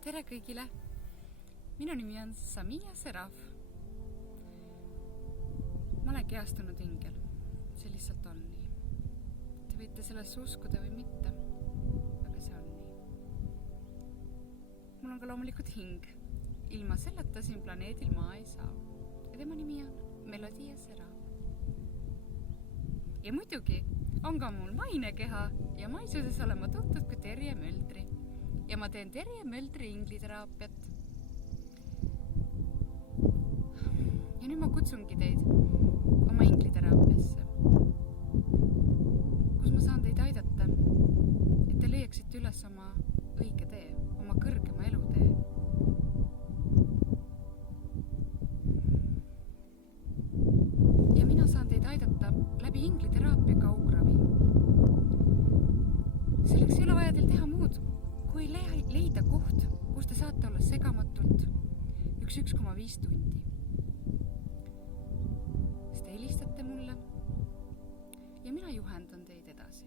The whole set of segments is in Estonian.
Tere kõigile! Minu nimi on Samia Seraf. Ma olen kehastunud ingel. See lihtsalt on nii. Te võite sellesse uskuda või mitte, aga see on nii. Mul on ka loomulikult hing. Ilma selleta siin planeedil maa ei saa. Ja tema nimi on Melodia Seraf. Ja muidugi on ka mul mainekeha ja maisuses olen ma tuntud kui Terje Möldri. Ja ma teen Terje Möldri ingliteraapiat. Ja nüüd ma kutsungi teid oma ingliteraapiasse, kus ma saan teid aidata, et te leiaksite üles oma õige tee, oma kõrgema elutee. Ja mina saan teid aidata läbi ingliteraapia kaugravi. Selleks ei ole vaja teil teha muud, kui leida koht, kus te saate olla segamatult 1,5 tundi. Siis te helistate mulle ja mina juhendan teid edasi.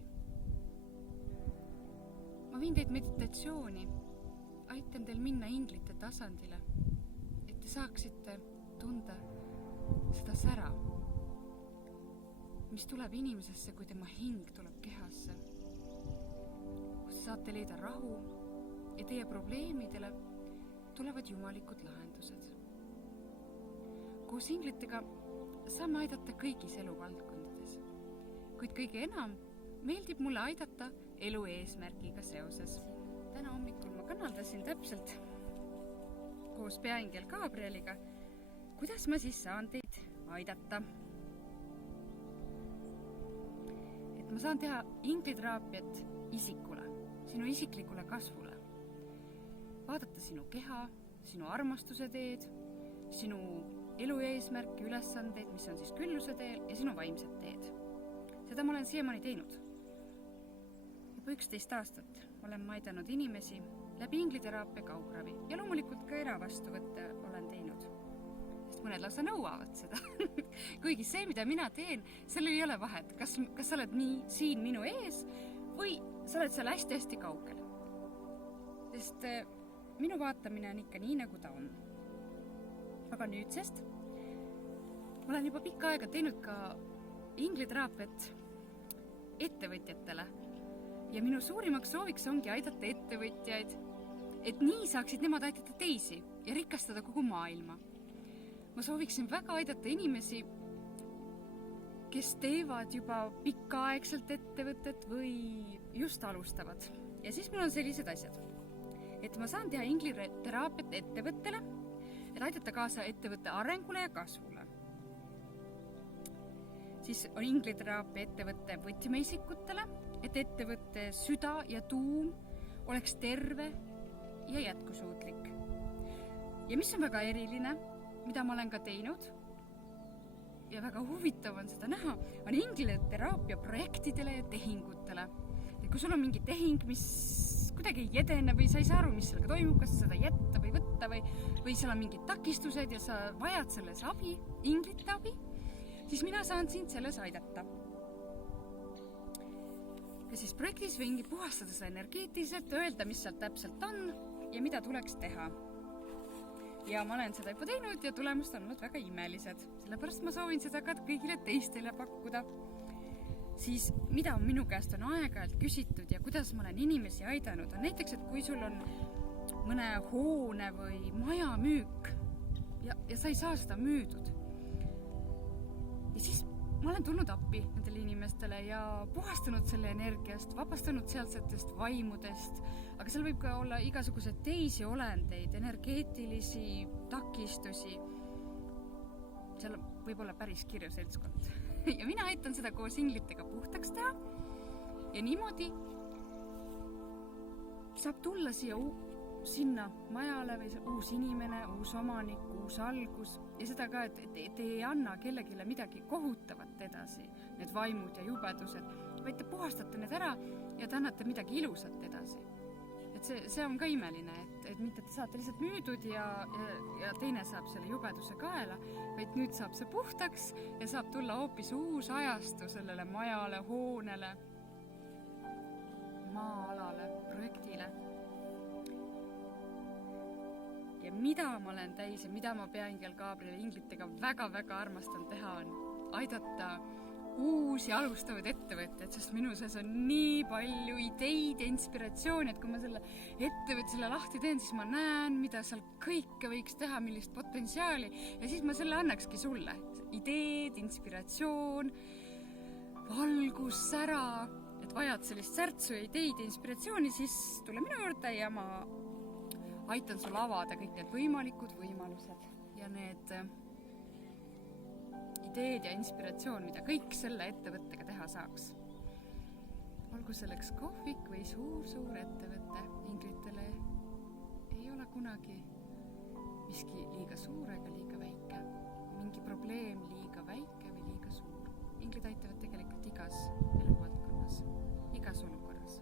Ma viin teid meditatsiooni, aitan teil minna inglite tasandile, et te saaksite tunda seda sära, mis tuleb inimesesse, kui tema hing tuleb kehasse. Kus saate leida rahu ja teie probleemidele tulevad jumalikud lahendused. Koos inglitega saame aidata kõigis eluvaldkondades, kuid kõige enam meeldib mulle aidata elu eesmärgiga seoses. Täna hommikul ma kanaldasin täpselt koos peaingel Gabrieliga, kuidas ma siis saan teid aidata. Et ma saan teha ingliteraapiat isikule, sinu isiklikule kasvule. Vaadata sinu keha, sinu armastuse teed, sinu elu eesmärki, ülesandeid, mis on siis külluse teel ja sinu vaimsed teed. Seda ma olen siiamaani teinud. Juba 11 aastat olen ma aidanud inimesi läbi ingliteraapia kaugravi ja loomulikult ka eravastuvõtte olen teinud. Sest mõned lausa nõuavad seda. Kuigi see, mida mina teen, sellel ei ole vahet. Kas sa oled siin minu ees või sa oled seal hästi kaugel. Sest minu vaatamine on ikka nii, nagu ta on. Aga nüüdsest olen juba pikka aega teinud ka ingliteraapiat ettevõtjatele. Ja minu suurimaks sooviks ongi aidata ettevõtjaid, et nii saaksid nemad aidata teisi ja rikastada kogu maailma. Ma sooviksin väga aidata inimesi, kes teevad juba pikaaegselt ettevõtet või just alustavad. Ja siis mul on sellised asjad, et ma saan teha ingliteraapiat ettevõttele, et aidata kaasa ettevõtte arengule ja kasvule. Siis on ingliteraapia ettevõtte võtmeisikutele, et ettevõtte süda ja tuum oleks terve ja jätkusuutlik. Ja mis on väga eriline, mida ma olen ka teinud, ja väga huvitav on seda näha, on ingliteraapia projektidele ja tehingutele. Et kui sul on mingi tehing, mis kuidagi ei edene või sa ei saa aru, mis sellega toimub, kas seda jätta või võtta või seal on mingid takistused ja sa vajad selles abi, inglite abi, siis mina saan sind selles aidata. Ja siis projektis võingi puhastada seda energeetiliselt, öelda, mis seal täpselt on ja mida tuleks teha. Ja ma olen seda juba teinud ja tulemust on olnud väga imelised. Sellepärast ma soovin seda ka kõigile teistele pakkuda. Siis mida minu käest on aeg-ajalt küsitud ja kuidas ma olen inimesi aidanud, on näiteks, et kui sul on mõne hoone või maja müük ja sa ei saa seda müüdud. Ja siis ma olen tulnud appi nendele inimestele ja puhastanud selle energiast, vabastanud sealsetest vaimudest, aga seal võib ka olla igasugused teisi olendeid, energeetilisi takistusi. Seal võib olla päris kirju seltskond. Ja mina aitan seda koos inglitega puhtaks teha ja niimoodi saab tulla sinna majale või uus inimene, uus omanik, uus algus ja seda ka, et ei anna kellegile midagi kohutavat edasi, need vaimud ja jubedused, vaid te puhastate need ära ja te annate midagi ilusat edasi. Et see on ka imeline, et mitte te saate lihtsalt müüdud ja teine saab selle jubeduse kaela, vaid nüüd saab see puhtaks ja saab tulla hoopis uus ajastu sellele majale, hoonele, maa-alale, projektile. ja mida ma olen täis ja mida ma Peaingel Gabrieli inglitega väga-väga armastan teha, on aidata uusi alustavaid ettevõtjaid, sest minu sees on nii palju ideid ja inspiratsiooni, et kui ma selle ettevõtjale lahti teen, siis ma näen, mida seal kõike võiks teha, millist potentsiaali, ja siis ma selle annakski sulle. Ideed, inspiratsioon, valgus, sära, et vajad sellist särtsu ja ideid ja inspiratsiooni, siis tule minu juurde ja ma aitan sul avada kõik need võimalikud võimalused ja need ideed ja inspiratsioon, mida kõik selle ettevõttega teha saaks. Olgu selleks kohvik või suur ettevõte, inglitele ei ole kunagi miski liiga suur ega liiga väike. Mingi probleem liiga väike või liiga suur. Inglid aitavad tegelikult igas eluvaldkonnas, igas olukorras.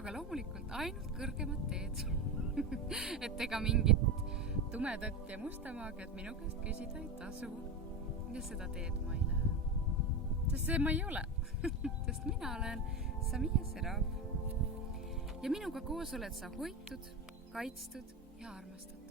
Aga loomulikult ainult kõrgemad teed. Et ega mingit tumedat ja musta maagiat minu käest küsida ei tasu. Ja seda teed ma ei lähe. Sest see ma ei ole. Sest mina olen Samia Seraf. Ja minuga koos oled sa hoitud, kaitstud ja armastatud.